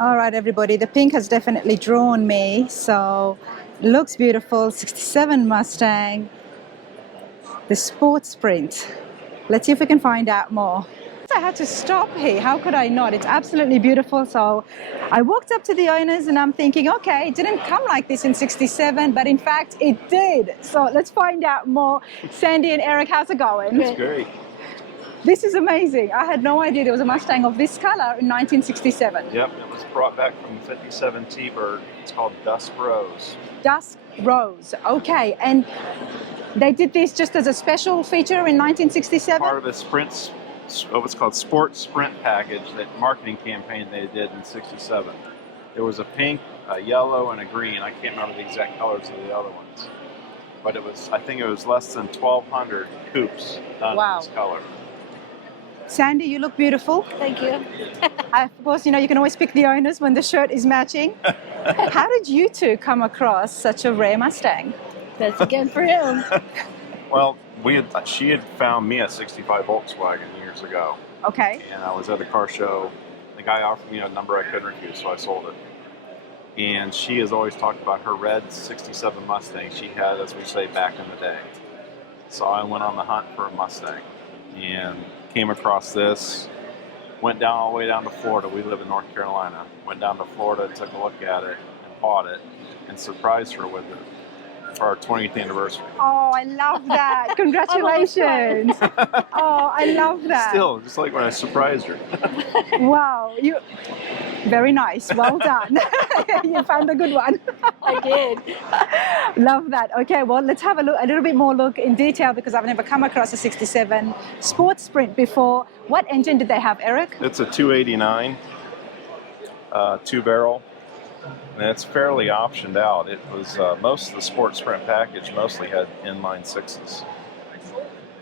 All right, everybody, the pink has definitely drawn me, so looks beautiful. 67 Mustang, the Sport Sprint. Let's see if we can find out more. I had to stop here. How could I not? It's absolutely beautiful. So I walked up to the owners and I'm thinking, okay, it didn't come like this in 67, but in fact it did. So let's find out more. Sandy and Eric, how's it going? It's great. This is amazing. I had no idea there was a Mustang of this color in 1967. Yep, it was brought back from the 57 T-Bird. It's called Dusk Rose. Dusk Rose. Okay. And they did this just as a special feature in 1967? Part of a sprint, what's called Sport Sprint package, that marketing campaign they did in 67. There was a pink, a yellow, and a green. I can't remember the exact colors of the other ones. But it was, I think it was less than 1,200 coupes done in this color. Sandy, you look beautiful. Thank you. Of course, you know, you can always pick the owners when the shirt is matching. How did you two come across such a rare Mustang? That's again for him. Well, she had found me a 65 Volkswagen years ago. Okay. And I was at a car show. The guy offered me a number I couldn't refuse, so I sold it. And she has always talked about her red 67 Mustang she had, as we say, back in the day. So I went on the hunt for a Mustang and came across this. Went down all the way down to Florida. We live in North Carolina. Went down to Florida, took a look at it, and bought it, and surprised her with it for our 20th anniversary. Oh, I love that. Congratulations. Oh, I love that. Still, just like when I surprised her. Wow. Very nice. Well done. You found a good one. I did. Love that. Okay, well, let's have a little bit more look in detail, because I've never come across a 67 Sport Sprint before. What engine did they have, Eric? It's a 289, two-barrel, and it's fairly optioned out. It was most of the Sport Sprint package mostly had inline sixes,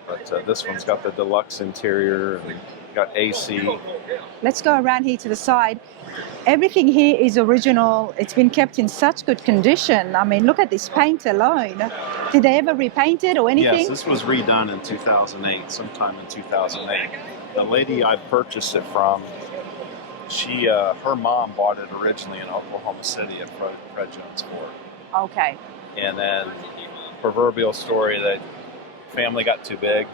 but this one's got the deluxe interior and got AC. Let's go around here to the side. Everything here is original. It's been kept in such good condition. I mean, look at this paint alone. Did they ever repaint it or anything? Yes, this was redone in 2008, sometime in 2008. The lady I purchased it from, her mom bought it originally in Oklahoma City at Fred Jones Ford. Okay. And then, proverbial story that family got too big,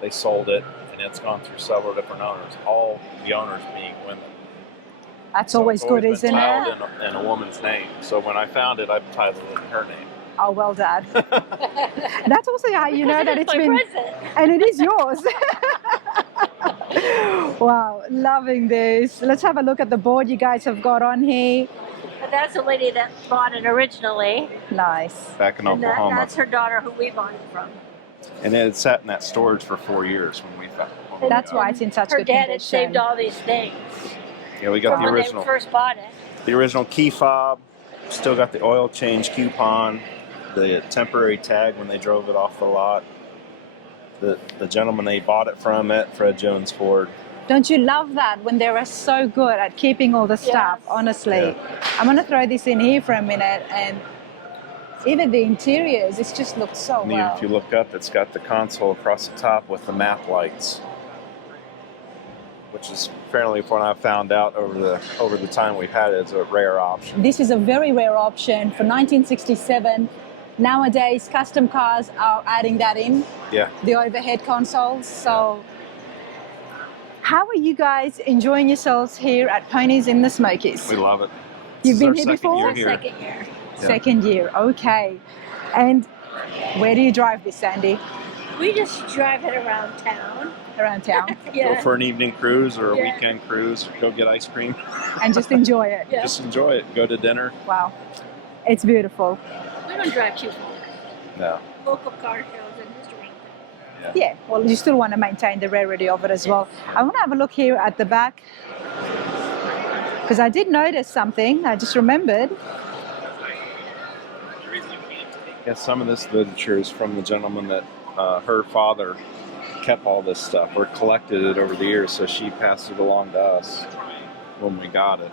they sold it, and it's gone through several different owners, all the owners being women. That's always good, isn't it? Titled in a woman's name. So when I found it, I titled it in her name. Oh, well done. That's also how you know that it's been, present. and it is yours. Wow, loving this. Let's have a look at the board you guys have got on here. But that's the lady that bought it originally. Nice. Back in And Oklahoma. that's her daughter who we bought it from. And it had sat in that storage for 4 years when we found it. That's why it's in such Her good dad condition. had saved all these things Yeah, we got from the when original. they first bought it. The original key fob, still got the oil change coupon, the temporary tag when they drove it off the lot. The gentleman they bought it from at Fred Jones Ford. Don't you love that when they are so good at keeping all the stuff, Yes. honestly? Yeah. I'm going to throw this in here for a minute, and even the interiors, it just looks so And well. if you look up, it's got the console across the top with the map lights, which is fairly, when I found out over the time we've had it, is a rare option. This is a very rare option for 1967. Nowadays, custom cars are adding that in, Yeah. the overhead consoles. So how are you guys enjoying yourselves here at Ponies in the Smokies? We love it. You've This is been our here second before? year Our here. second year. Yeah. Second year, okay. And where do you drive this, Sandy? We just drive it around town. Around town? Yeah. Go for an evening cruise or a Yeah. weekend cruise, go get ice cream. And just enjoy it? Yeah. Just enjoy it. Go to dinner. Wow. It's beautiful. We don't drive too far. No. Local car shows and just rent it. Yeah, well, you still want to maintain the rarity of it as well. I want to have a look here at the back, because I did notice something. I just remembered. Yeah, some of this literature is from the gentleman that her father kept all this stuff or collected it over the years, so she passed it along to us when we got it.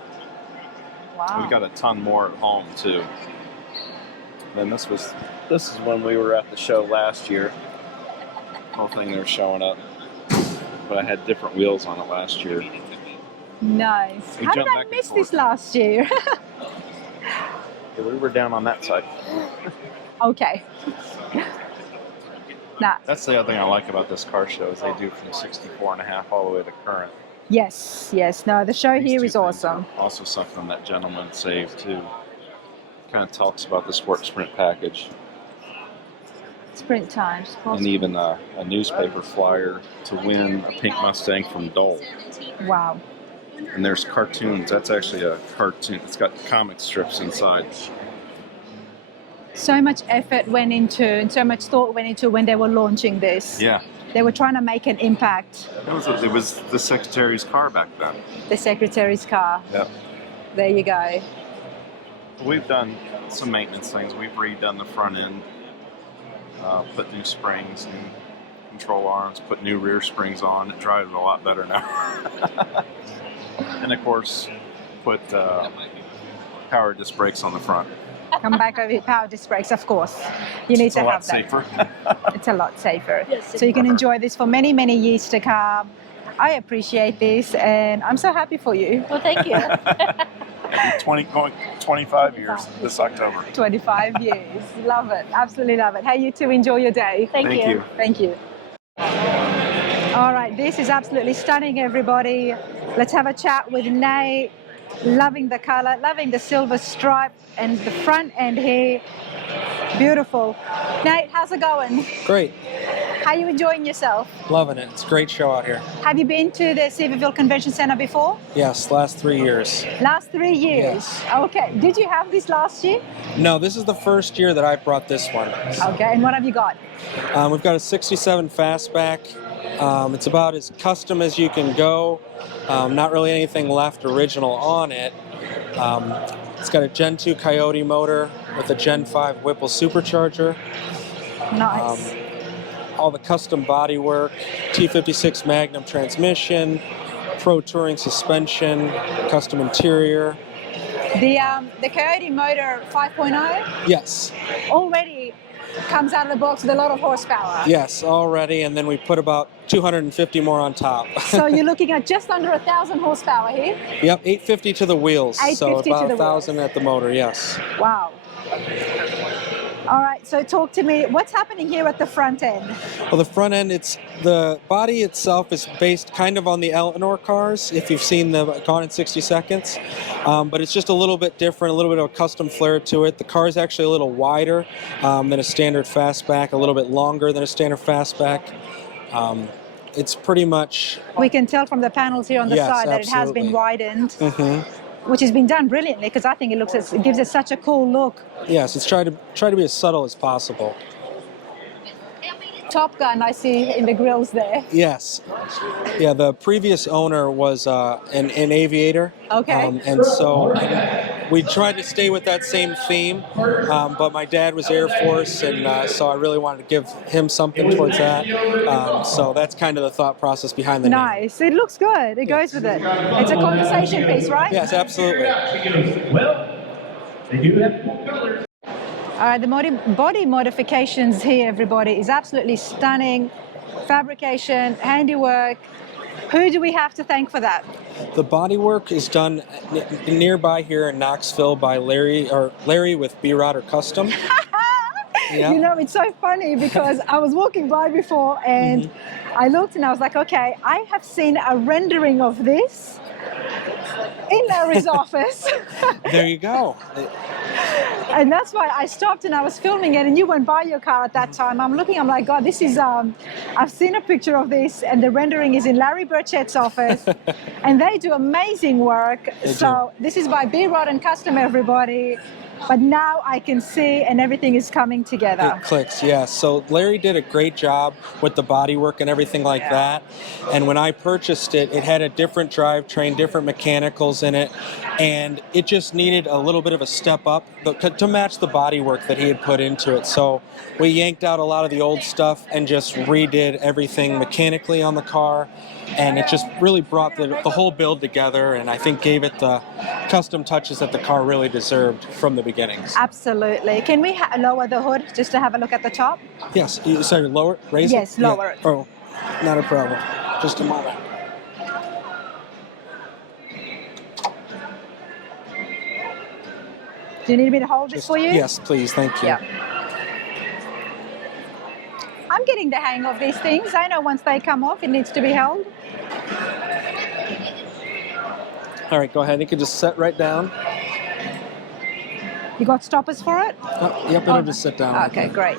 Wow. We got a ton more at home too. And this is when we were at the show last year. Whole thing they were showing up, but I had different wheels on it last year. Nice. We How did jump I back and miss forth. this last year? Yeah, we were down on that side. Okay. Nah. That's the other thing I like about this car show is they do from 64.5 all the way to current. Yes, yes. No, the show These here two is things awesome. are also something that gentleman saved too. Kind of talks about the Sport Sprint package. Sprint times. And even a newspaper flyer to win a pink Mustang from Dole. Wow. And there's cartoons. That's actually a cartoon. It's got comic strips inside. So much effort went into and so much thought went into when they were launching this. Yeah. They were trying to make an impact. It was the secretary's car back then. The secretary's car. Yep. There you go. We've done some maintenance things. We've redone the front end, put new springs, new control arms, put new rear springs on. It drives a lot better now. And of course, put power disc brakes on the front. Come back over here, power disc brakes, of course. You need It's to a have lot that. safer. It's a lot safer. Yes, So you can enjoy this for many, many years to come. I appreciate this and I'm so happy for you. Well, thank you. 25 years this October. 25 years. Love it. Absolutely love it. Hey, you two enjoy your day. Thank you. Thank you. All right, this is absolutely stunning, everybody. Let's have a chat with Nate. Loving the color, loving the silver stripe and the front end here. Beautiful. Nate, how's it going? Great. How are you enjoying yourself? Loving it. It's a great show out here. Have you been to the Sevierville Convention Center before? Yes, last 3 years. Last 3 years? Yes. Okay. Did you have this last year? No, this is the first year that I've brought this one. Okay, and what have you got? We've got a 67 Fastback. It's about as custom as you can go. Not really anything left original on it. It's got a Gen 2 Coyote motor with a Gen 5 Whipple supercharger. Nice. All the custom bodywork, T56 Magnum transmission, Pro Touring suspension, custom interior. The Coyote motor 5.0 Yes, already comes out of the box with a lot of horsepower. yes, already, and then we put about 250 more on top. So you're looking at just under 1,000 horsepower here. Yep, 850 to the wheels, so 850 to about the 1,000 at the motor, yes. Wow. All right, so talk to me. What's happening here at the front end? Well, the front end, the body itself is based kind of on the Eleanor cars, if you've seen the Gone in 60 Seconds. But it's just a little bit different, a little bit of a custom flair to it. The car is actually a little wider than a standard Fastback, a little bit longer than a standard Fastback. It's pretty much... We can tell from the panels here on the Yes, side that it has been absolutely. widened, Mm-hmm. which has been done brilliantly because I think it gives it such a cool look. Yes, it's try to be as subtle as possible. Top Gun, I see in the grills there. Yes. Yeah, the previous owner was an aviator. Okay. And so we tried to stay with that same theme, but my dad was Air Force, and so I really wanted to give him something towards that. So that's kind of the thought process behind the name. Nice. It looks good. It goes with it. It's a conversation piece, right? Yes, absolutely. All right, the body modifications here, everybody, is absolutely stunning. Fabrication, handiwork. Who do we have to thank for that? The bodywork is done nearby here in Knoxville by Larry with B-Rodder Custom. Yeah. You know, it's so funny because I was walking by before and I looked and I was like, okay, I have seen a rendering of this in Larry's office. There you go. And that's why I stopped and I was filming it and you went by your car at that time. I'm looking, I'm like, God, this is, I've seen a picture of this and the rendering is in Larry Burchett's office and they do amazing work. So this is by B-Rod and Custom, everybody. But now I can see and everything is coming together. It clicks, yes. So Larry did a great job with the bodywork and everything like that. And when I purchased it, it had a different drivetrain, different mechanicals in it, and it just needed a little bit of a step up to match the bodywork that he had put into it. So we yanked out a lot of the old stuff and just redid everything mechanically on the car. And it just really brought the whole build together, and I think gave it the custom touches that the car really deserved from the beginnings. Absolutely. Can we lower the hood just to have a look at the top? Yes. Sorry, lower? Raise it? Yes, lower it. Oh, not a problem. Just a moment. Do you need me to hold this for you? Yes, please. Thank you. Yeah. I'm getting the hang of these things. I know once they come off, it needs to be held. All right, go ahead. You can just set right down. You got stoppers for it? Oh, yep, it'll just sit down. Okay, great.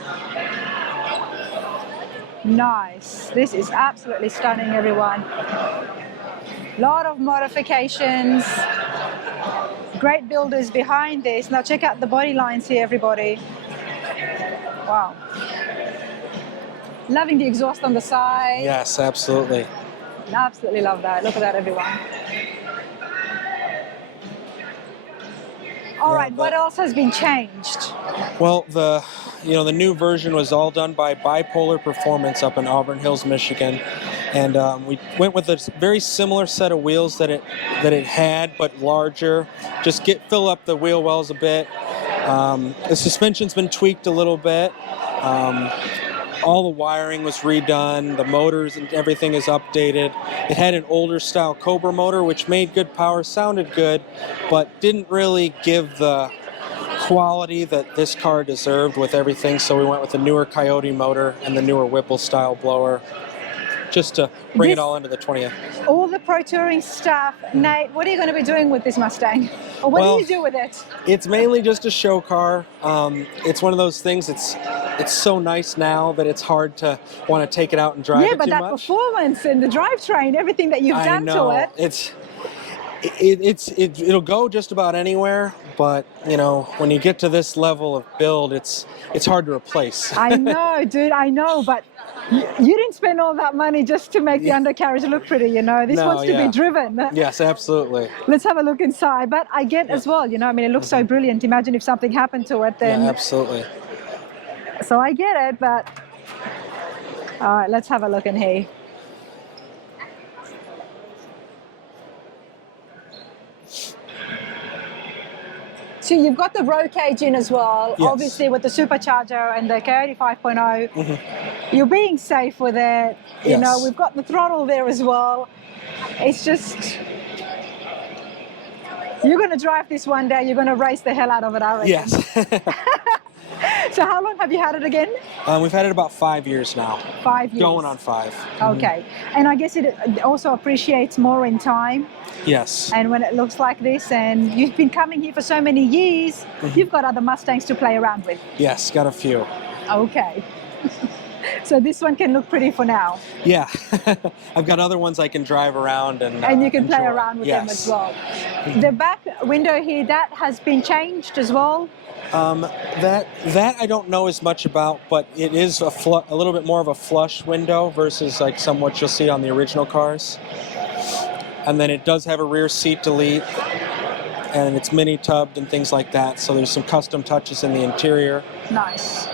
Nice. This is absolutely stunning, everyone. Lot of modifications. Great builders behind this. Now check out the body lines here, everybody. Wow. Loving the exhaust on the side. Yes, absolutely. Absolutely love that. Look at that, everyone. All right, what else has been changed? Well, the new version was all done by Bipolar Performance up in Auburn Hills, Michigan, and we went with a very similar set of wheels that it had, but larger. Just fill up the wheel wells a bit. The suspension's been tweaked a little bit. All the wiring was redone. The motors and everything is updated. It had an older style Cobra motor, which made good power, sounded good, but didn't really give the quality that this car deserved with everything. So we went with the newer Coyote motor and the newer Whipple style blower, just to bring it all into the 20th. All the Pro Touring stuff. Nate, what are you going to be doing with this Mustang? Or what do you do with it? It's mainly just a show car. It's one of those things, it's so nice now that it's hard to want to take it out and drive it too much. Yeah, but that performance and the drivetrain, everything that you've done to it. It'll go just about anywhere, but when you get to this level of build, it's hard to replace. I know, dude, I know, but you didn't spend all that money just to make the undercarriage look pretty, This wants to be driven. Yes, absolutely. Let's have a look inside, but I get as well, it looks so brilliant. Imagine if something happened to it then. Yeah, absolutely. So I get it, but all right, let's have a look in here. So you've got the roll cage in as well, yes. Obviously with the supercharger and the Coyote 5.0. You're being safe with it. Yes. We've got the throttle there as well. It's just, you're going to drive this one day, you're going to race the hell out of it, I reckon. Yes. So how long have you had it again? We've had it about 5 years now. 5 years. Going on 5. Okay. And I guess it also appreciates more in time. Yes. And when it looks like this, and you've been coming here for so many years, you've got other Mustangs to play around with. Yes, got a few. Okay. So this one can look pretty for now. Yeah. I've got other ones I can drive around and you can enjoy. play around with them as well. The back window here, that has been changed as well. That I don't know as much about, but it is a little bit more of a flush window versus like what you'll see on the original cars. And then it does have a rear seat delete, and it's mini tubbed and things like that. So there's some custom touches in the interior. Nice.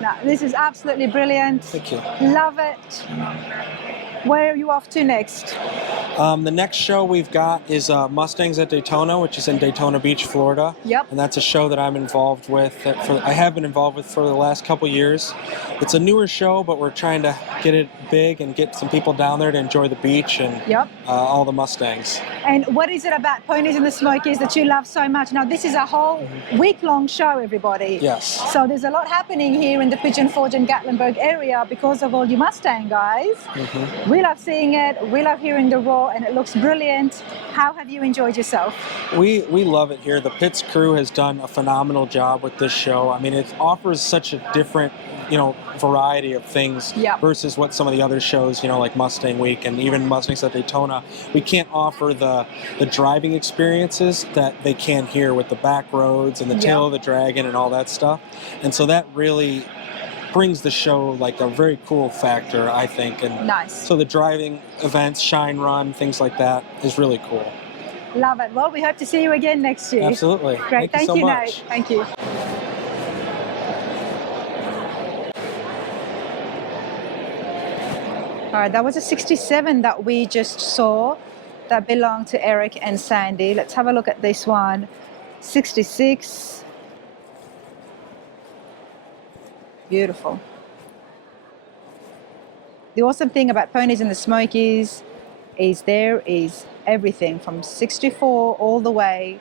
Now, this is absolutely brilliant. Thank you. Love it. Where are you off to next? The next show we've got is Mustangs at Daytona, which is in Daytona Beach, Florida. Yep. And that's a show that I'm involved with. I have been involved with for the last couple years. It's a newer show, but we're trying to get it big and get some people down there to enjoy the beach and all the Mustangs. And what is it about Ponies and the Smokies that you love so much? Now, this is a whole week-long show, everybody. Yes. So there's a lot happening here in the Pigeon Forge and Gatlinburg area because of all you Mustang guys. We love seeing it. We love hearing the roar, and it looks brilliant. How have you enjoyed yourself? We love it here. The Pitts crew has done a phenomenal job with this show. I mean, it offers such a different, variety of things versus what some of the other shows, like Mustang Week and even Mustangs at Daytona. We can't offer the driving experiences that they can here with the back roads and the tail of the dragon and all that stuff. And so that really brings the show like a very cool factor, I think. And nice. So the driving events, Shine Run, things like that is really cool. Love it. Well, we hope to see you again next year. Absolutely. Great. Thank you so much. Nate. Thank you. All right, that was a 67 that we just saw that belonged to Eric and Sandy. Let's have a look at this one. 66. Beautiful. The awesome thing about Ponies and the Smokies is there is everything from 64 all the way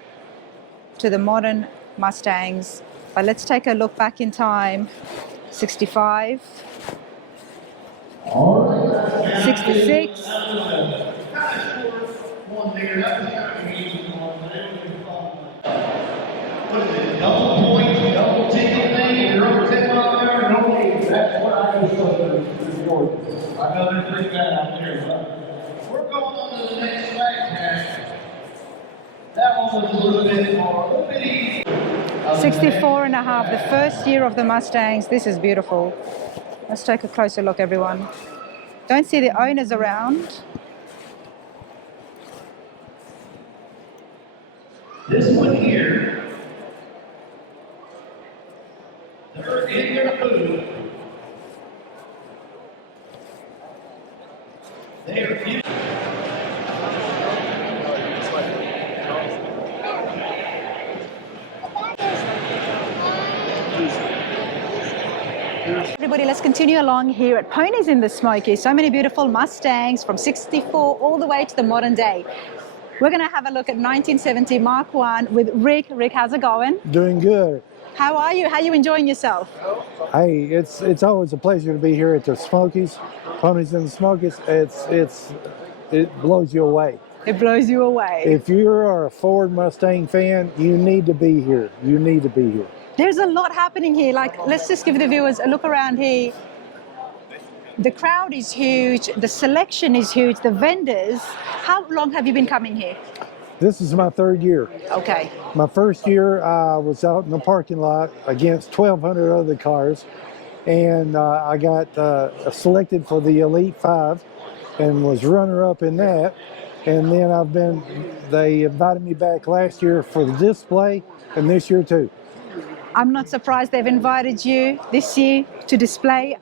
to the modern Mustangs. But let's take a look back in time. 65, 66. Double points, double ticket thing, if you're over 10 miles an hour, no need. That's what I was told. I know they're pretty bad out there, but we're going on to the next flag. That one was a little bit more, a little bit easier. 64 and a half, the first year of the Mustangs. This is beautiful. Let's take a closer look, everyone. Don't see the owners around. This one here, they're in their food. They are in. Everybody, let's continue along here at Ponies in the Smokies. So many beautiful Mustangs from 64 all the way to the modern day. We're going to have a look at 1970 Mach 1 with Rick. Rick, how's it going? Doing good. How are you? How are you enjoying yourself? Hey, it's always a pleasure to be here at the Smokies, Ponies in the Smokies. It blows you away. It blows you away. If you are a Ford Mustang fan, you need to be here. You need to be here. There's a lot happening here. Like, let's just give the viewers a look around here. The crowd is huge. The selection is huge. The vendors. How long have you been coming here? This is my third year. Okay. My first year, I was out in the parking lot against 1,200 other cars, and I got selected for the Elite 5 and was runner-up in that. And then they invited me back last year for the display, and this year too. I'm not surprised they've invited you this year to display.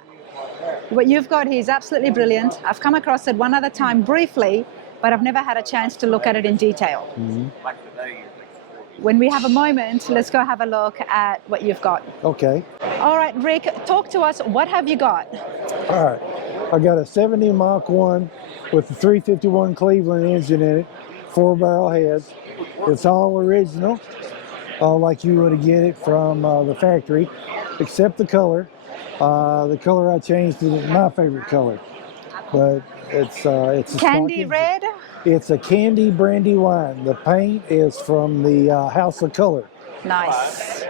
What you've got here is absolutely brilliant. I've come across it one other time briefly, but I've never had a chance to look at it in detail. Mm-hmm. When we have a moment, let's go have a look at what you've got. Okay. All right, Rick, talk to us. What have you got? All right. I got a 70 Mach 1 with the 351 Cleveland engine in it, 4-barrel heads. It's all original, like you would get it from the factory, except the color. The color I changed to my favorite color, but it's a Candy red? It's a candy brandy wine. The paint is from the House of Color. Nice.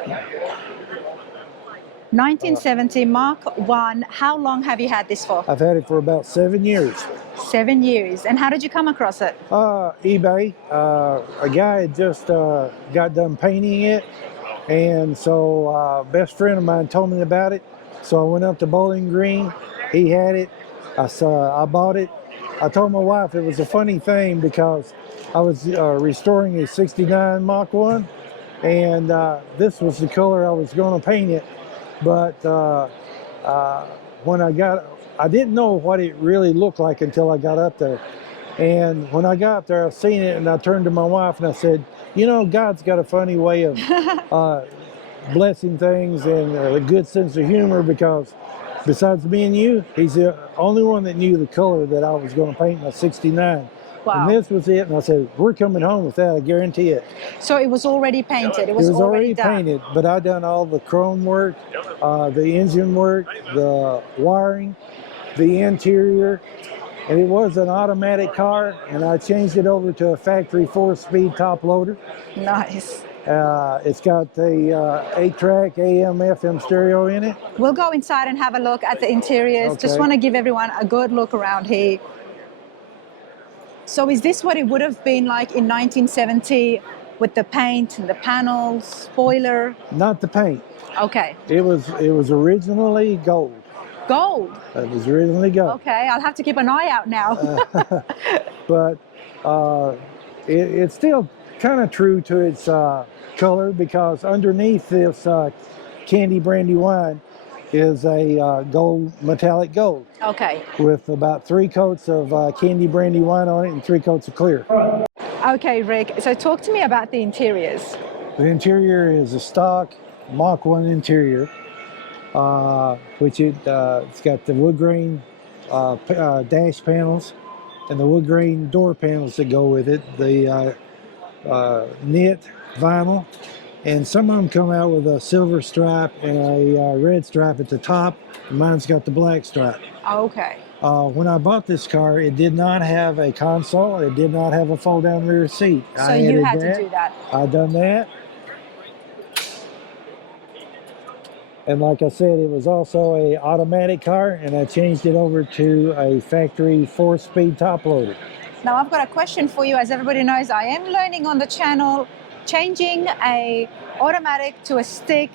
1970 Mach 1. How long have you had this for? I've had it for about 7 years. 7 years. And how did you come across it? eBay. A guy had just got done painting it, and so a best friend of mine told me about it. So I went up to Bowling Green. He had it. I bought it. I told my wife it was a funny thing because I was restoring a 69 Mach 1, and this was the color I was going to paint it. But when I didn't know what it really looked like until I got up there. And when I got up there, I seen it, and I turned to my wife and I said, you know, God's got a funny way of blessing things and a good sense of humor, because besides me and you, he's the only one that knew the color that I was going to paint in a 69. Wow. And this was it, and I said, we're coming home with that, I guarantee it. So it was already painted? It was already done. painted, but I done all the chrome work, the engine work, the wiring, the interior, and it was an automatic car, and I changed it over to a factory 4-speed top loader. Nice. It's got the 8-track AM FM stereo in it. We'll go inside and have a look at the interiors. Okay. Just want to give everyone a good look around here. So is this what it would have been like in 1970 with the paint and the panels, spoiler? Not the paint. Okay. It was originally gold. Gold? It was originally gold. Okay, I'll have to keep an eye out now. But it's still kind of true to its color, because underneath this candy brandy wine is a gold, metallic gold. Okay. With about 3 coats of candy brandy wine on it and 3 coats of clear. Okay, Rick, so talk to me about the interiors. The interior is a stock Mach 1 interior, which it's got the wood grain dash panels, and the wood grain door panels that go with it, the knit vinyl, and some of them come out with a silver stripe and a red stripe at the top. Mine's got the black stripe. Okay. When I bought this car, it did not have a console. It did not have a fold-down rear seat. So you had to do that. I done that. And like I said, it was also a automatic car, and I changed it over to a factory 4-speed top loader. Now I've got a question for you. As everybody knows, I am learning on the channel, changing a automatic to a stick.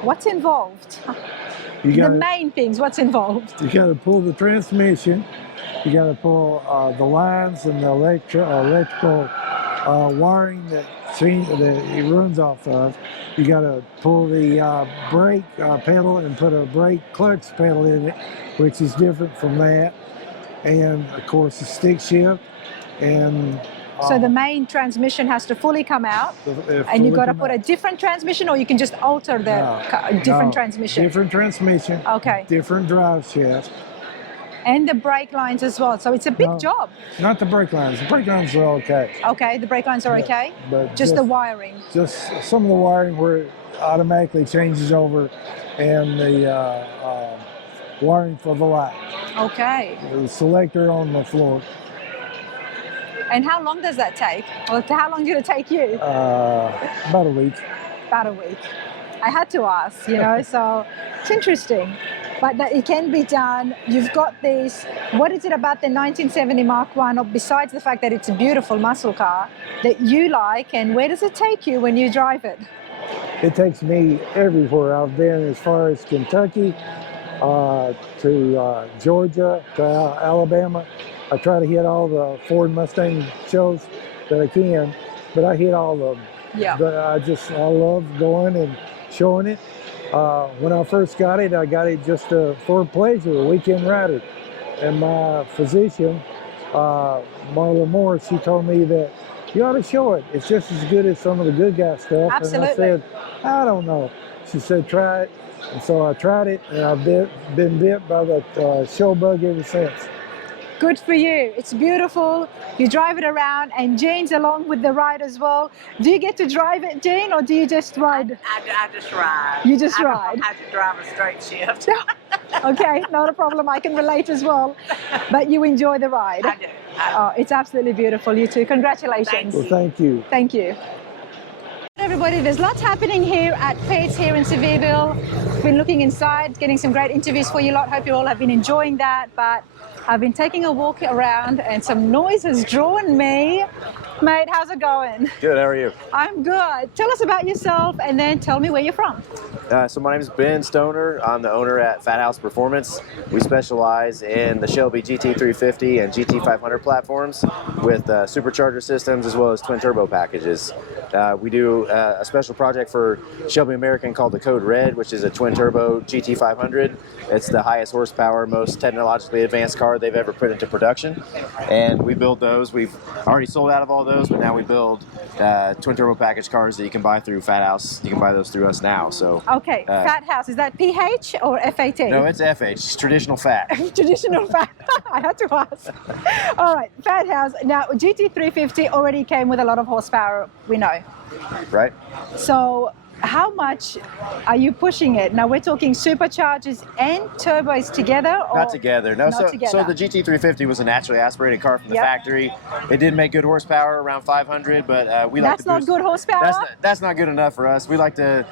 What's involved? The main things, what's involved? You got to pull the transmission. You got to pull the lines and the electrical wiring that it runs off of. You got to pull the brake pedal and put a brake clutch pedal in it, which is different from that. And of course, the stick shift. And so the main transmission has to fully come out, and you got to put a different transmission, or you can just alter the different transmission. Different transmission. Okay. Different drive shaft. And the brake lines as well. So it's a big job. Not the brake lines. The brake lines are okay. Okay, the brake lines are okay. But just the wiring. Just some of the wiring where it automatically changes over, and the wiring for the light. Okay. The selector on the floor. And how long does that take? Or how long did it take you? About a week. About a week. I had to ask, you know, so it's interesting. But that it can be done. You've got this. What is it about the 1970 Mach 1, or besides the fact that it's a beautiful muscle car, that you like, and where does it take you when you drive it? It takes me everywhere. I've been as far as Kentucky, to Georgia, to Alabama. I try to hit all the Ford Mustang shows that I can, but I hit all of them. Yeah. But I love going and showing it. When I first got it, I got it just for pleasure, a weekend rider. And my physician, Marla Moore, she told me that you ought to show it. It's just as good as some of the good guy stuff. Absolutely. And I said, I don't know. She said, try it. And so I tried it, and I've been bit by that show bug ever since. Good for you. It's beautiful. You drive it around, and Jane's along with the ride as well. Do you get to drive it, Jane, or do you just ride? I just ride. You just I ride? don't have to drive a straight shift. Okay, not a problem. I can relate as well. But you enjoy the ride? I do. Oh, it's absolutely beautiful. You too. Congratulations. Well, thank you. Thank you. Everybody, there's lots happening here at Pete's here in Sevierville. Been looking inside, getting some great interviews for you lot. Hope you all have been enjoying that. But I've been taking a walk around, and some noise has drawn me. Mate, how's it going? Good, how are you? I'm good. Tell us about yourself, and then tell me where you're from. So my name is Ben Stoner. I'm the owner at Fat House Performance. We specialize in the Shelby GT350 and GT500 platforms with supercharger systems as well as twin turbo packages. We do a special project for Shelby American called the Code Red, which is a twin turbo GT500. It's the highest horsepower, most technologically advanced car they've ever put into production. And we build those. We've already sold out of all those, but now we build twin turbo package cars that you can buy through Fat House. You can buy those through us now. So okay, Fat House, is that PH or FAT? No, it's FH. It's traditional fat. Traditional fat. I had to ask. All right, Fat House. Now, GT350 already came with a lot of horsepower, we know. Right. So how much are you pushing it? Now, we're talking superchargers and turbos together? Or not together. No, not together. So the GT350 was a naturally aspirated car from the factory. It did make good horsepower, around 500, but we like to That's not good horsepower? That's not good enough for us. We like to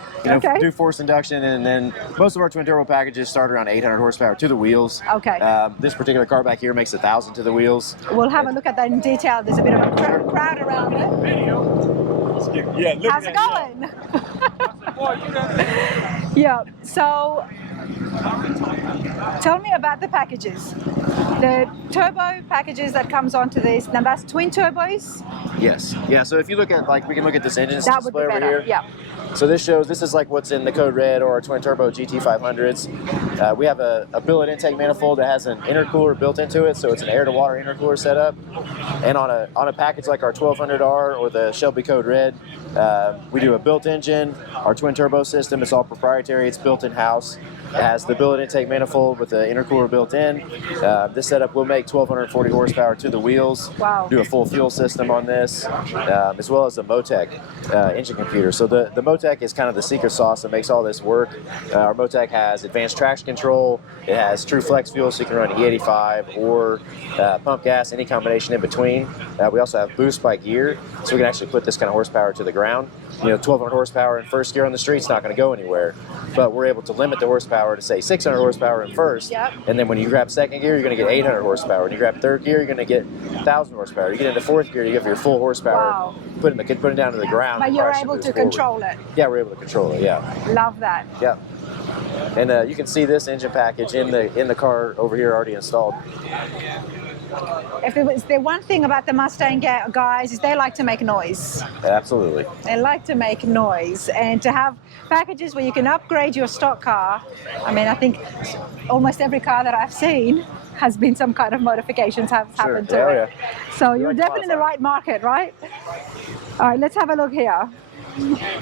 do forced induction, and then most of our twin turbo packages start around 800 horsepower to the wheels. Okay. This particular car back here makes 1,000 to the wheels. We'll have a look at that in detail. There's a bit of a crowd around it. Yeah, look how's it going? Yeah, so tell me about the packages. The turbo packages that comes onto this. Now that's twin turbos? Yes. Yeah, so if you look at, we can look at this engine display over here. Yeah. So this is like what's in the Code Red or our twin turbo GT500s. We have a billet intake manifold that has an intercooler built into it, so it's an air to water intercooler setup. And on a package like our 1200R or the Shelby Code Red, We do a built engine, our twin turbo system. It's all proprietary. It's built in-house. It has the billet intake manifold with the intercooler built in. This setup will make 1,240 horsepower to the wheels. Wow. Do a full fuel system on this, as well as a Motec engine computer. So the Motec is kind of the secret sauce that makes all this work. Our Motec has advanced traction control. It has true flex fuel, so you can run E85 or pump gas, any combination in between. We also have boost by gear, so we can actually put this kind of horsepower to the ground. 1,200 horsepower in first gear on the street's not going to go anywhere, but we're able to limit the horsepower to say 600 horsepower in first, and then when you grab second gear, you're going to get 800 horsepower. When you grab third gear, you're going to get 1,000 horsepower. You get into fourth gear, you have your full horsepower. Wow. Put it down to the ground. But you're able to control it. Yeah, we're able to control it. Yeah. Love that. Yeah. And you can see this engine package in the car over here already installed. If it was the one thing about the Mustang guys is they like to make noise. Absolutely. They like to make noise, and to have packages where you can upgrade your stock car. I mean, I think almost every car that I've seen has been some kind of modifications have happened to it. Yeah. So you're definitely in the right market, right? All right, let's have a look here.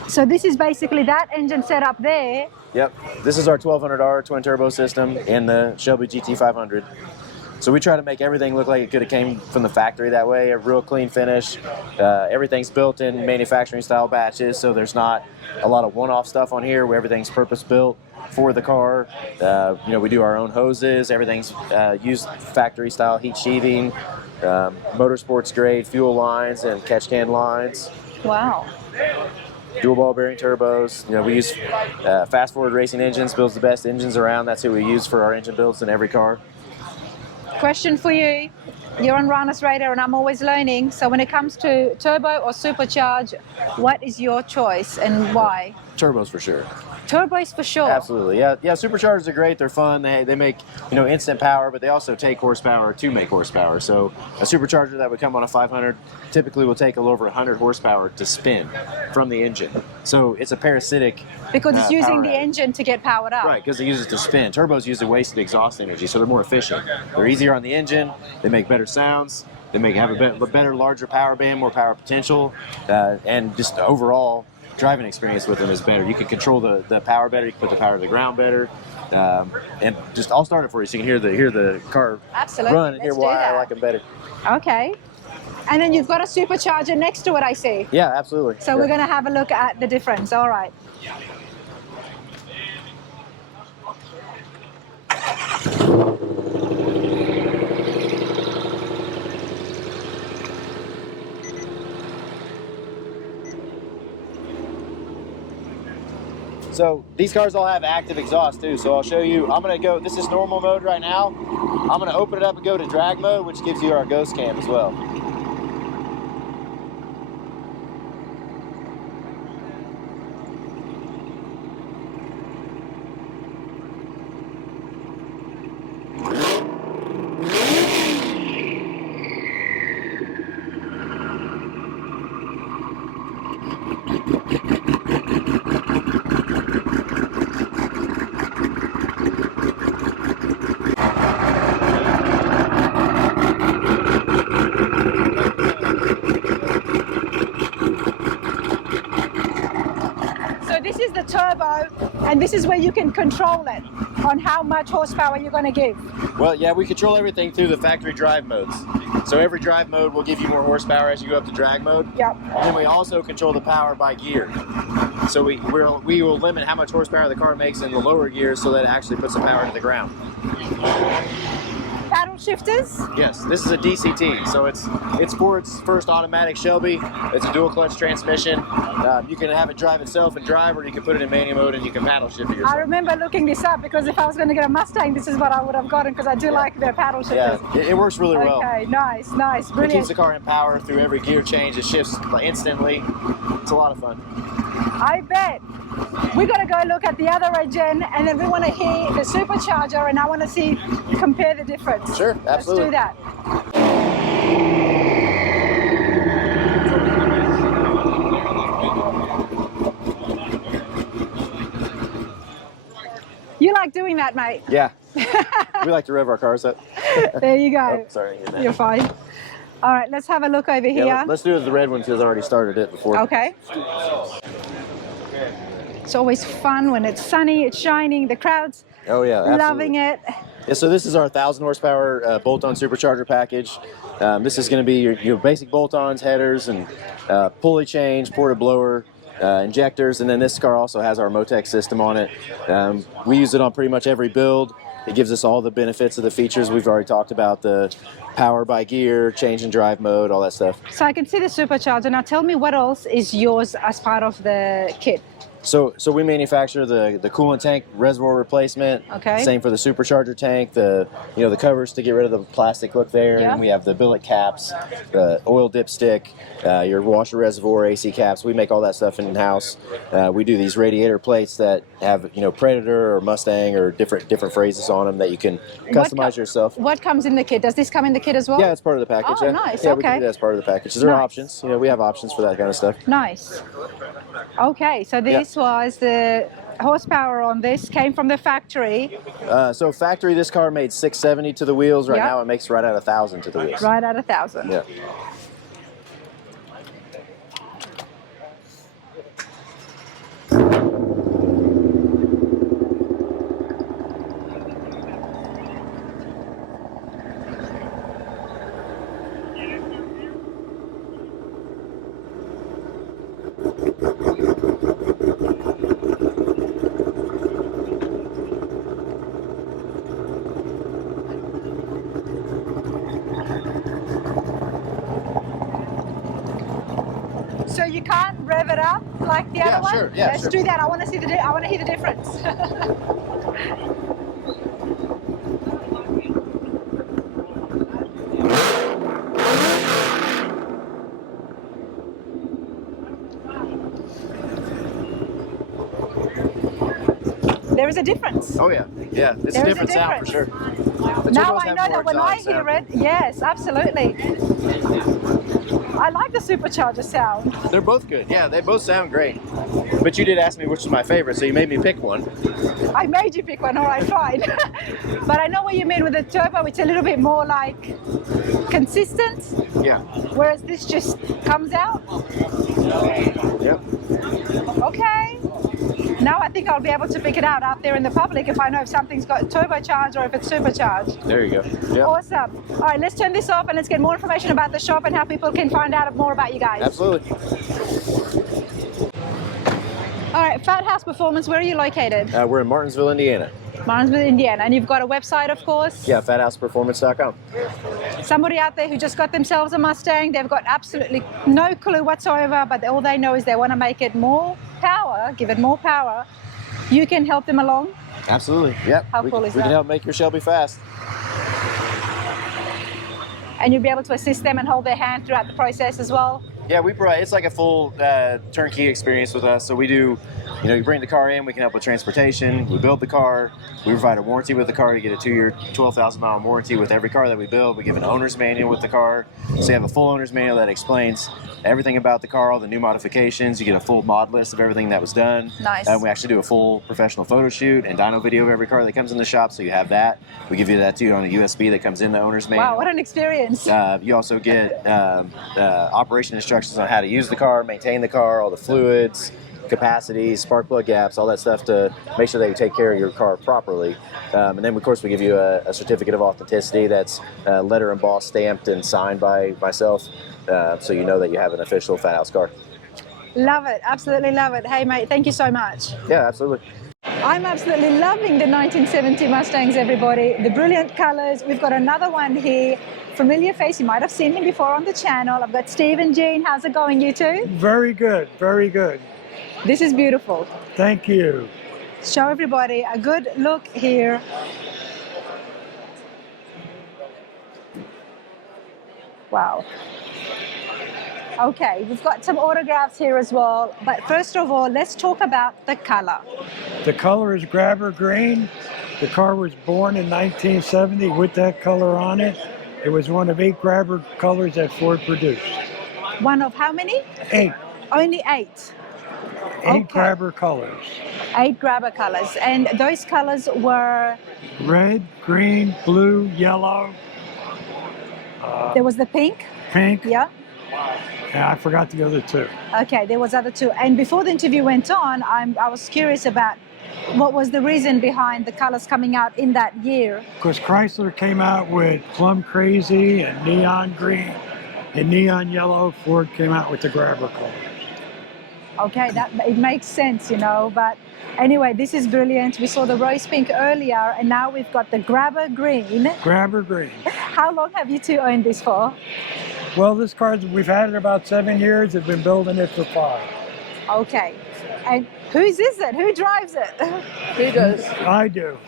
So this is basically that engine set up there. Yep. This is our 1200R twin turbo system in the Shelby GT 500. So we try to make everything look like it could have came from the factory that way, a real clean finish. Everything's built in manufacturing style batches, so there's not a lot of one-off stuff on here where everything's purpose built for the car. We do our own hoses, everything's used factory style heat sheathing, motorsports grade fuel lines and catch can lines. Wow. Dual ball bearing turbos. We use Fast Forward Racing Engines, builds the best engines around. That's who we use for our engine builds in every car. Question for you. You're on Rana's Radar and I'm always learning. So when it comes to turbo or supercharge, what is your choice and why? Turbos for sure. Turbos for sure. Absolutely, yeah. Superchargers are great. They're fun. They make instant power, but they also take horsepower to make horsepower. So a supercharger that would come on a 500 typically will take a little over 100 horsepower to spin from the engine. So it's a parasitic. Because it's using the engine to get powered up. Right, because it uses it to spin. Turbos use the wasted exhaust energy, so they're more efficient. They're easier on the engine. They make better sounds. They have a better, larger power band, more power potential, and just overall driving experience with them is better. You can control the power better. You can put the power to the ground better. And just I'll start it for you so you can hear the car run and hear why I like them better. Okay. And then you've got a supercharger next to it, I see. Yeah, absolutely. So we're going to have a look at the difference. All right. So these cars all have active exhaust too, so I'll show you. I'm going to go, this is normal mode right now. I'm going to open it up and go to drag mode, which gives you our ghost cam as well. Turbo, and this is where you can control it on how much horsepower you're going to give. Well, yeah, we control everything through the factory drive modes. So every drive mode will give you more horsepower as you go up to drag mode. Yep. And then we also control the power by gear. So we will limit how much horsepower the car makes in the lower gears so that it actually puts the power to the ground. Paddle shifters? Yes, this is a DCT, so it's Ford's first automatic Shelby. It's a dual clutch transmission. You can have it drive itself and drive, or you can put it in manual mode and you can paddle shift it yourself. I remember looking this up because if I was going to get a Mustang, this is what I would have gotten because I do like their paddle shifters. Yeah, it works really well. Okay, nice, brilliant. It keeps the car in power through every gear change. It shifts instantly. It's a lot of fun. I bet. We're going to go look at the other engine and then we want to hear the supercharger and I want to compare the difference. Sure, absolutely. Let's do that. You like doing that, mate? Yeah. We like to rev our cars up. There you go. Oh, sorry. You're fine. All right, let's have a look over Yeah, here. let's do the red one because I already started it before. Okay. It's always fun when it's sunny, it's shining, the crowd's Oh yeah, absolutely. loving it. Yeah, so this is our 1,000 horsepower bolt-on supercharger package. This is going to be your basic bolt-ons, headers, and pulley change, porta blower, injectors, and then this car also has our Motec system on it. We use it on pretty much every build. It gives us all the benefits of the features we've already talked about, the power by gear, change and drive mode, all that stuff. So I can see the supercharger. Now tell me what else is yours as part of the kit? So we manufacture the coolant tank reservoir replacement. Okay. Same for the supercharger tank. The covers to get rid of the plastic look there. Yeah. And we have the billet caps, the oil dipstick, your washer reservoir, AC caps. We make all that stuff in house. We do these radiator plates that have Predator or Mustang or different phrases on them that you can customize yourself. What comes in the kit? Does this come in the kit as well? Yeah, it's part of the package. Oh, yeah. nice. Yeah, okay. we can do that as part of the package. There are Nice. options. We have options for that kind of stuff. Nice. Okay, so this was the horsepower on this came from the factory. So factory, this car made 670 to the wheels. Right Yep. now, it makes right at 1,000 to the wheels. Right at 1,000. Yeah. So you can't rev it up like the other one? Sure. Yeah, Let's sure. do that. I want to see I want to hear the difference. There is a difference. Oh yeah, yeah. It's There a is a different sound for sure. The Now turbos I have know more that when I exotic hear sound. it, yes, absolutely. I like the supercharger sound. They're both good. Yeah, they both sound great. But you did ask me which is my favorite, so you made me pick one. I made you pick one, all right, fine. But I know what you mean with the turbo. It's a little bit more like consistent, Yeah. whereas this just comes out. Yep. Okay. Now I think I'll be able to pick it out there in the public if I know if something's got turbocharged or if it's supercharged. There you go. Yep. Awesome. All right, let's turn this off and let's get more information about the shop and how people can find out more about you guys. Absolutely. All right, Fat House Performance, where are you located? We're in Martinsville, Indiana. Martinsville, Indiana. And you've got a website, of course? Yeah, fathouseperformance.com. Somebody out there who just got themselves a Mustang, they've got absolutely no clue whatsoever, but all they know is they want to make it more power, give it more power. You can help them along. Absolutely. Yep. How cool is we that? can help make your Shelby fast. And you'll be able to assist them and hold their hand throughout the process as well. Yeah, we provide, it's like a full turnkey experience with us. So we do, you bring the car in, we can help with transportation, we build the car, we provide a warranty with the car. You get a 2-year, 12,000-mile warranty with every car that we build. We give an owner's manual with the car. So you have a full owner's manual that explains everything about the car, all the new modifications. You get a full mod list of everything that was done. Nice. We actually do a full professional photo shoot and dyno video of every car that comes in the shop, so you have that. We give you that too on a USB that comes in the owner's manual. Wow, what an experience. You also get operation instructions on how to use the car, maintain the car, all the fluids, capacity, spark plug gaps, all that stuff to make sure that you take care of your car properly. And then, of course, we give you a certificate of authenticity that's letter embossed, stamped, and signed by myself, so you know that you have an official Fat House car. Love it, absolutely love it. Hey, mate, thank you so much. Yeah, absolutely. I'm absolutely loving the 1970 Mustangs, everybody. The brilliant colors. We've got another one here. Familiar face, you might have seen him before on the channel. I've got Steve and Jean. How's it going, you two? Very good, very good. This is beautiful. Thank you. Show everybody a good look here. Wow. Okay, we've got some autographs here as well. But first of all, let's talk about the color. The color is grabber green. The car was born in 1970 with that color on it. It was one of 8 grabber colors that Ford produced. One of how many? 8. Only 8. 8 Okay. grabber colors. 8 grabber colors. And those colors were, Red, green, blue, yellow. there was the pink. pink. Yeah. And I forgot the other two. Okay, there was other two. And before the interview went on, I was curious about what was the reason behind the colors coming out in that year. Because Chrysler came out with Plum Crazy and Neon Green and Neon Yellow. Ford came out with the Grabber colors. Okay, that it makes sense, you know. But anyway, this is brilliant. We saw the rose pink earlier, and now we've got the Grabber green. Grabber Green. How long have you two owned this for? Well, this car, we've had it about 7 years. We've been building it for 5. Okay. And whose is it? Who drives it? He does. I do.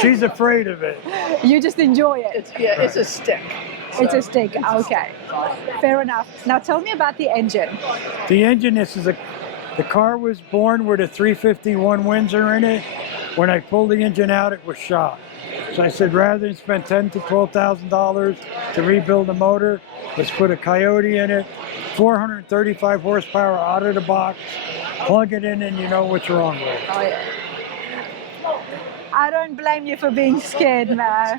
She's afraid of it. You just enjoy it. It's a stick. It's a stick. Okay. Fair enough. Now tell me about the engine. The engine, the car was born with a 351 Windsor in it. When I pulled the engine out, it was shot. So I said, rather than spend $10,000 to $12,000 to rebuild the motor, let's put a Coyote in it, 435 horsepower out of the box, plug it in, and you know what's wrong with it. Oh, yeah. I don't blame you for being scared now.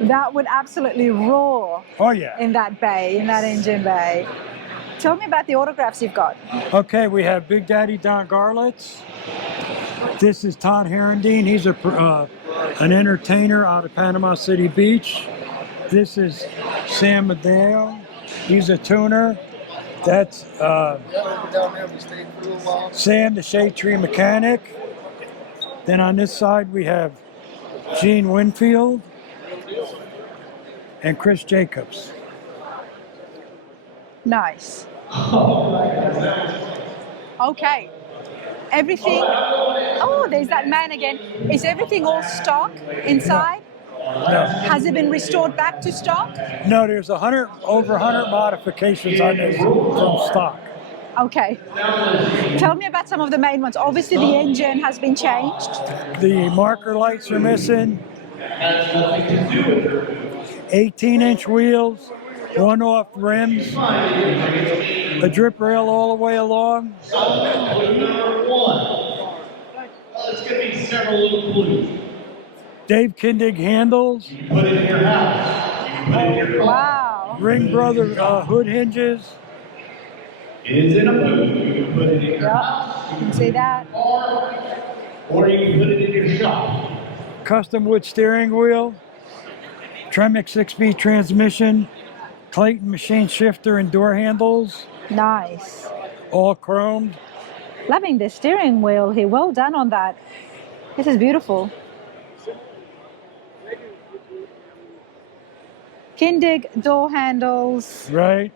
That would absolutely roar Oh, yeah. in that bay, in that engine bay. Tell me about the autographs you've got. Okay, we have Big Daddy Don Garlitz. This is Todd Herendeen. He's an entertainer out of Panama City Beach. This is Sam Medeo. He's a tuner. That's Sam, the Shade Tree mechanic. Then on this side we have Gene Winfield and Chris Jacobs. Nice. Okay. Everything. Oh, there's that man again. Is everything all stock inside? No, Has it been restored back to stock? no, there's over 100 modifications on this from stock. Okay. Tell me about some of the main ones. Obviously, the engine has been changed. The marker lights are missing. 18-inch wheels, one-off rims, a drip rail all the way along. Number 1. It's going to be several little clues. Dave Kindig handles, You put it in your house. You put it in your car. Wow. Ring Brother hood hinges, It is in a boot. You can put it in your Yep. house, You can see that. or you can put it in your shop. custom wood steering wheel, Tremec 6-speed transmission, Clayton machine shifter and door handles, Nice. all chromed. Loving the steering wheel here. Well done on that. This is beautiful. Kindig door handles. Right.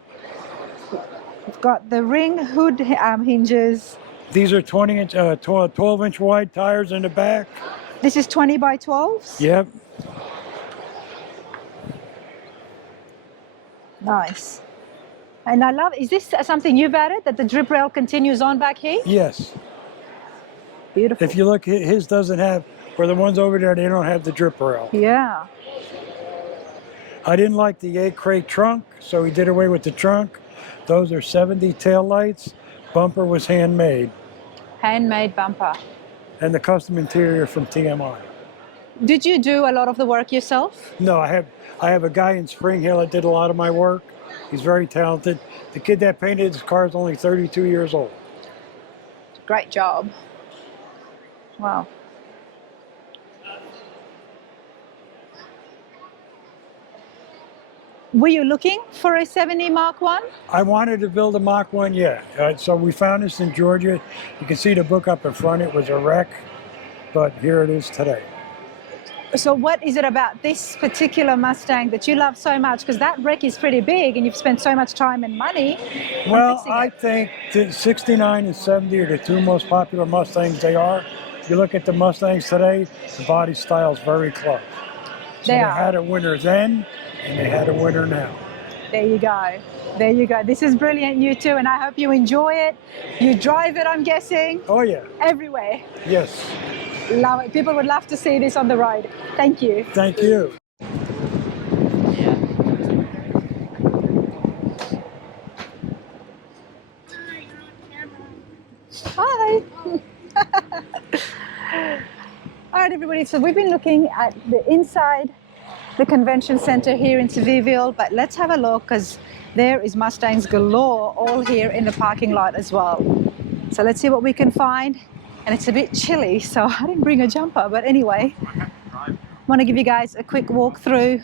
We've got the ring hood hinges. These are 12-inch wide tires in the back. This is 20 by 12s. Yep. Nice. And I love, is this something you've added, that the drip rail continues on back here? Yes. Beautiful. If you look, his doesn't have, or the ones over there, they don't have the drip rail. Yeah. I didn't like the 8-crate trunk, so we did away with the trunk. Those are 70 tail lights. Bumper was handmade. Handmade bumper. And the custom interior from TMI. Did you do a lot of the work yourself? No, I have a guy in Spring Hill that did a lot of my work. He's very talented. The kid that painted his car is only 32 years old. Great job. Wow. Were you looking for a 70 Mark 1? I wanted to build a Mach 1, yeah. So we found this in Georgia. You can see the book up in front. It was a wreck, but here it is today. So what is it about this particular Mustang that you love so much? Because that wreck is pretty big and you've spent so much time and money on Well, fixing I it. think the 69 and 70 are the two most popular Mustangs they are. If you look at the Mustangs today, the body style is very close. So They they are. had a winner then, and they had a winner now. There you go. There you go. This is brilliant, you two, and I hope you enjoy it. You drive it, I'm guessing, Oh yeah, everywhere. yes. Love it. People would love to see this on the road. Thank you. Thank you. Hi. All right, everybody. So we've been looking at the inside the convention center here in Sevierville, but let's have a look because there is Mustangs galore all here in the parking lot as well. So let's see what we can find. And it's a bit chilly, so I didn't bring a jumper, but anyway, I want to give you guys a quick walk through.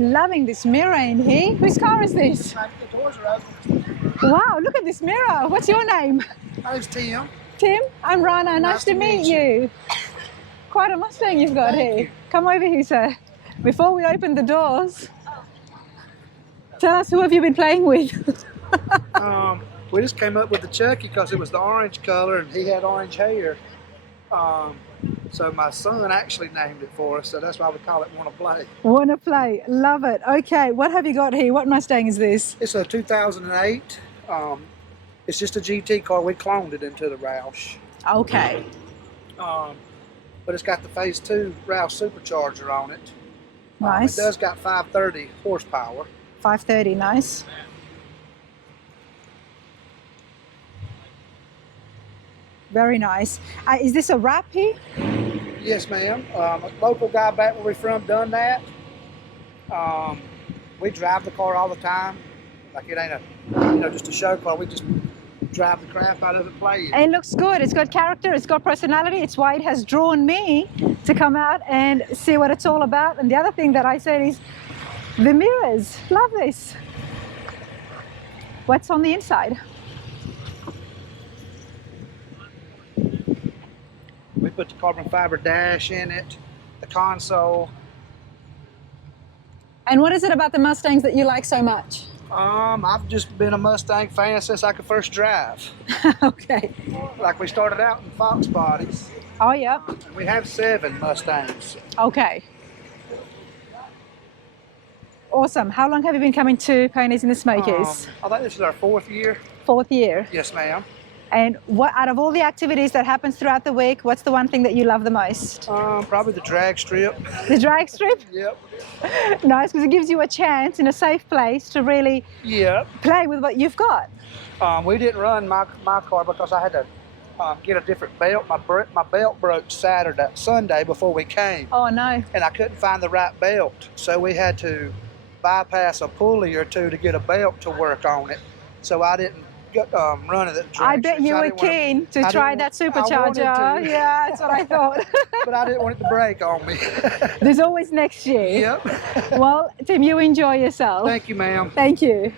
Loving this mirror in here. Whose car is this? Wow, look at this mirror. What's your name? My name's Tim. Tim, I'm Rana. Nice to meet you. Quite a Mustang you've got Thank here. you. Come over here, sir. Before we open the doors, tell us, who have you been playing with? We just came up with the Chucky because it was the orange color and he had orange hair. So my son actually named it for us, so that's why we call it Wanna Play. Wanna play. Love it. Okay, what have you got here? What Mustang is this? It's a 2008. It's just a GT car. We cloned it into the Roush. Okay. But it's got the Phase 2 Roush supercharger on it. Nice. It does got 530 horsepower. 530, nice. Very nice. Is this a wrap here? Yes, ma'am. A local guy back where we're from done that. We drive the car all the time. Like it ain't just a show car. We just drive the crap out of it playing. It looks good. It's got character. It's got personality. It's why it has drawn me to come out and see what it's all about. And the other thing that I said is the mirrors. Love this. What's on the inside? We put the carbon fiber dash in it, the console. And what is it about the Mustangs that you like so much? I've just been a Mustang fan since I could first drive. Okay. Like we started out in Fox bodies. Oh, yeah. And we have 7 Mustangs. Okay. Awesome. How long have you been coming to Ponies in the Smokies? I think this is our 4th year. 4th year. Yes, ma'am. And what, out of all the activities that happens throughout the week, what's the one thing that you love the most? Probably the drag strip. The drag strip? Yep. Nice, because it gives you a chance in a safe place to really play with what you've got. We didn't run my car because I had to get a different belt. My belt broke Sunday before we came. Oh, no. And I couldn't find the right belt. So we had to bypass a pulley or two to get a belt to work on it. So I didn't running it. I bet you were keen to try that supercharger. Yeah, that's what I thought. But I didn't want it to break on me. There's always next year. Yep. Well, Tim, you enjoy yourself. Thank you, ma'am. Thank you.